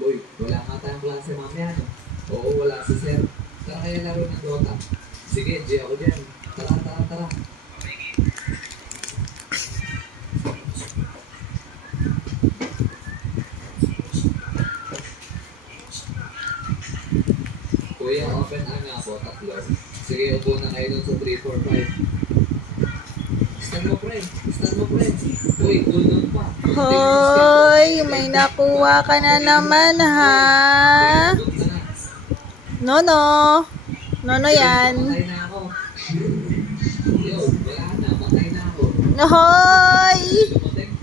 Boy, wala nga tayong klase mamaya, no? Oo, wala si Sir. Tara kaya laro ng Dota. Sige, G ako dyan. Tara, tara, tara. Kuya, open nga ako, tatlo. Sige, upo na kayo dun sa 3, 4, 5. Stand mo, pre. Stand mo, pre. Uy, cool down pa. Hoy, may nakuha ka na naman, ha? Nono. Nono yan. Patay na ako. Yo, wala na. Patay na ako. Hoy! Dumating.